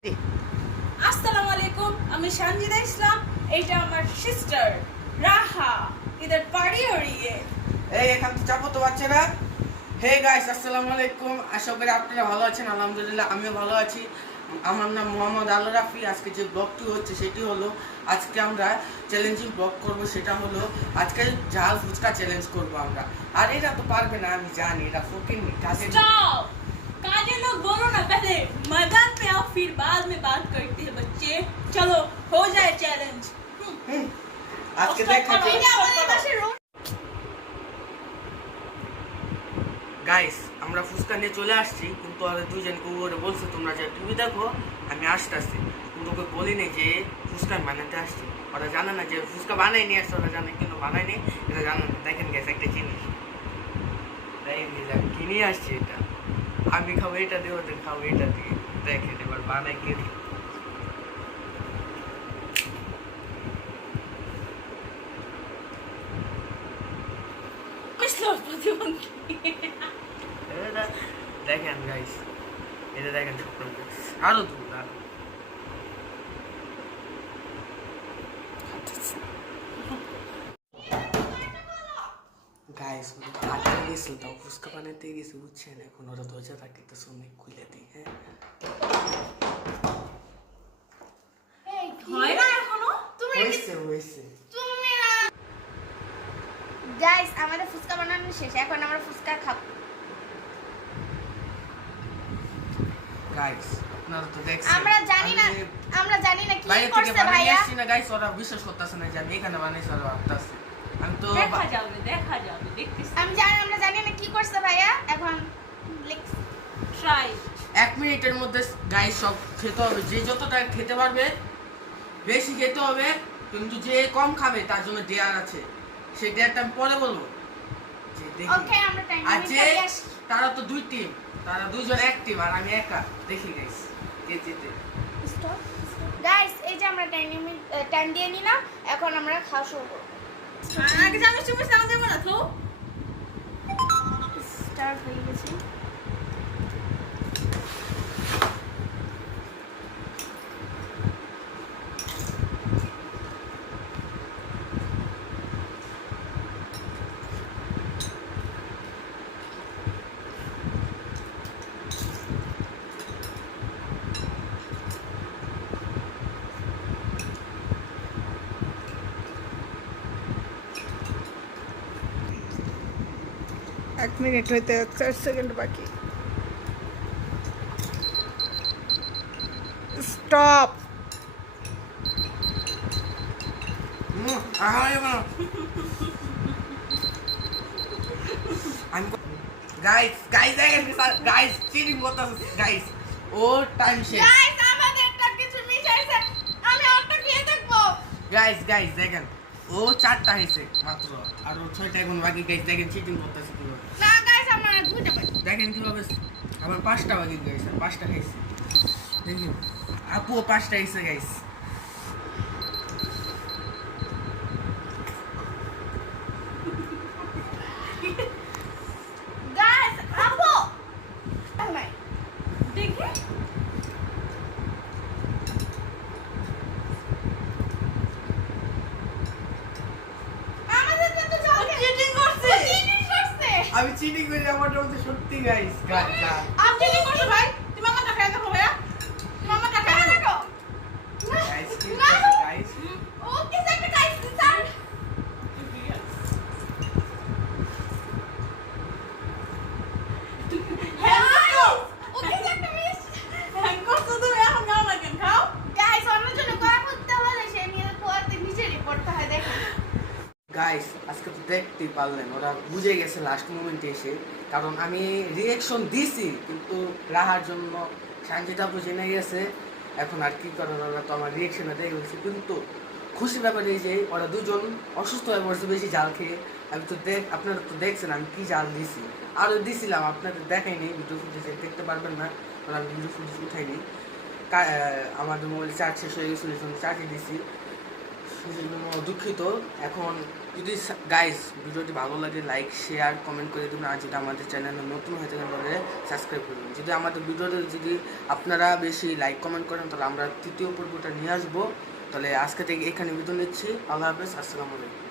আসসালামু আলাইকুম, আমি সঞ্জিদা ইসলাম। এটা আমার সিস্টার রাহা। ইদার পারি हो रही है। এই এখান থেকে যাবো তো বাচ্চারা। হে গাইস, আসসালামু আলাইকুম। আশা করি আপনারা ভালো আছেন। আলহামদুলিল্লাহ আমিও ভালো আছি। আমার নাম মোহাম্মদ আল রাফি। আজকে যে ব্লগটি হচ্ছে সেটি হলো আজকে আমরা চ্যালেঞ্জিং ব্লগ করব। সেটা হলো আজকে ঝাল ফুচকা চ্যালেঞ্জ করব আমরা। আর এটা তো পারবে না, আমি জানি। এটা ফকিং কাজে। स्टॉप, काजे लोग बोलो ना, पहले मैदान पे आओ फिर बाद में बात करते हैं बच्चे। चलो हो जाए चैलेंज। আজকে দেখা গাইস, আমরা ফুচকা নিয়ে চলে আসছি, কিন্তু ওরা দুইজনকে ওরে বলছে তোমরা যে তুমি দেখো আমি আসতেছি, কিন্তু ওকে বলিনি যে ফুচকা বানাতে আসছি। ওরা জানে না যে ফুচকা বানাই নিয়ে আসছে। ওরা জানে কিন্তু বানায়নি, এটা জানে না। দেখেন গেছে একটা জিনিস, দেখেন কিনে আসছি। এটা আমি খাবো, এটা দিয়ে ওদের খাবো এটা দিয়ে। দেখেন এবার বানাই কে দিয়ে। कुछ लोग प्रतिबंधी দেখেন গাইস, এটা দেখেন স্বপ্ন আরো দূর আরো। গাইস হাতে গেছিল, তাও ফুচকা বানাতে গেছে, বুঝছেন? এখন ওরা দরজা রাখতে শুনে খুলে দিই। হ্যাঁ হয় না এখনো। হয়েছে হয়েছে। গাইস, আমাদের ফুচকা বানানো শেষ। এখন আমরা ফুচকা খাবো। গাইস আপনারা তো দেখছেন, আমরা জানি না কি বাইরে থেকে করছে বানিয়ে ভাইয়া। আসছি না গাইস। ওরা বিশ্বাস করতেছে না যে আমি এখানে বানাইছি। ওরা ভাবতেছে আমি তো দেখা যাবে দেখতেছি। আমরা জানি না কি করছে ভাইয়া। এখন ট্রাই 1 মিনিটের মধ্যে গাইস সব খেতে হবে। যে যতটা খেতে পারবে বেশি খেতে হবে, কিন্তু যে কম খাবে তার জন্য ডেয়ার আছে। সেই ডেয়ারটা আমি পরে বলবো। যে দেখি ওকে, আমরা টাইম আর লিমিট যে করে আসি। তারা তো দুই টিম, তারা দুইজন এক টিম আর আমি একা। দেখি গাইস কে জিতে। গাইস, এই যে আমরা টাইম দিয়ে নিলাম। এখন আমরা খাওয়া শুরু করব। আগে জানো চুপ করে দেব না তো। স্টার্ট হয়ে গেছে। এক মিনিট হইতে 4 সেকেন্ড বাকি। Stop. Guys guys guys cheating করতেছে গাইস। ও টাইম শেষ। গাইস, আমাদের একটা কিছু মিস হয়েছে। আমি অল্প খেয়ে দেখব। গাইস গাইস দেখেন, ও 4টা হয়েছে মাত্র, আর ও 6টা এখন বাকি। গাইস দেখেন চিটিং করতেছে কিভাবে। না গাইস, আমার দুইটা বাকি। দেখেন কিভাবে আবার 5টা বাকি। গাইস আর 5টা খাইছে। দেখেন আপুও 5টা হয়েছে গাইস। গাইস, আপু নাই। দেখে আমাদের তো জল চিটিং করছে। চিটিং করছে। আমি চিটিং করে আমার মধ্যে সত্যি গাইস। আপনি কি করছো ভাই? তুমি আমার কাছে দেখো ভাইয়া। তুমি আমার কাছে দেখো। গাইস কি করছে গাইস? ও কিছু একটা খাইছে স্যার। হ্যাঁ ও কিছু একটা মিস। হ্যাঁ করছো তুমি, এখন খাও না কেন? খাও। গাইস, অন্যের জন্য করা করতে হলে সে নিয়ে পোয়াতে নিজেরই পড়তে হয়। দেখেন গাইস আজকে তো দেখতেই পারলেন, ওরা বুঝে গেছে লাস্ট মোমেন্টে এসে। কারণ আমি রিয়েকশন দিছি, কিন্তু রাহার জন্য সঞ্জিতা বুঝে নিয়ে গেছে। এখন আর কি করার, ওরা তো আমার রিয়েকশনে দেখে গেছে। কিন্তু খুশি ব্যাপার এই যে ওরা দুজন অসুস্থ হয়ে পড়ছে বেশি জাল খেয়ে। আমি তো আপনারা তো দেখছেন আমি কি জাল দিছি। আরও দিছিলাম, আপনাদের দেখাইনি। ভিডিও ফুটেজ দেখতে পারবেন না, কারণ আমি ভিডিও ফুটেজ উঠাইনি। আমাদের মোবাইল চার্জ শেষ হয়ে গেছিলো, চার্জে দিছি। সেজন্য দুঃখিত। এখন যদি গাইস ভিডিওটি ভালো লাগে লাইক শেয়ার কমেন্ট করে দেবেন, আর যদি আমাদের চ্যানেলে নতুন হয়ে থাকেন তাহলে সাবস্ক্রাইব করবেন। যদি আমাদের ভিডিওতে যদি আপনারা বেশি লাইক কমেন্ট করেন তাহলে আমরা তৃতীয় পর্বটা নিয়ে আসবো। তাহলে আজকে থেকে এখানে বিদায় নিচ্ছি। আল্লাহ হাফেজ, আসসালামু আলাইকুম।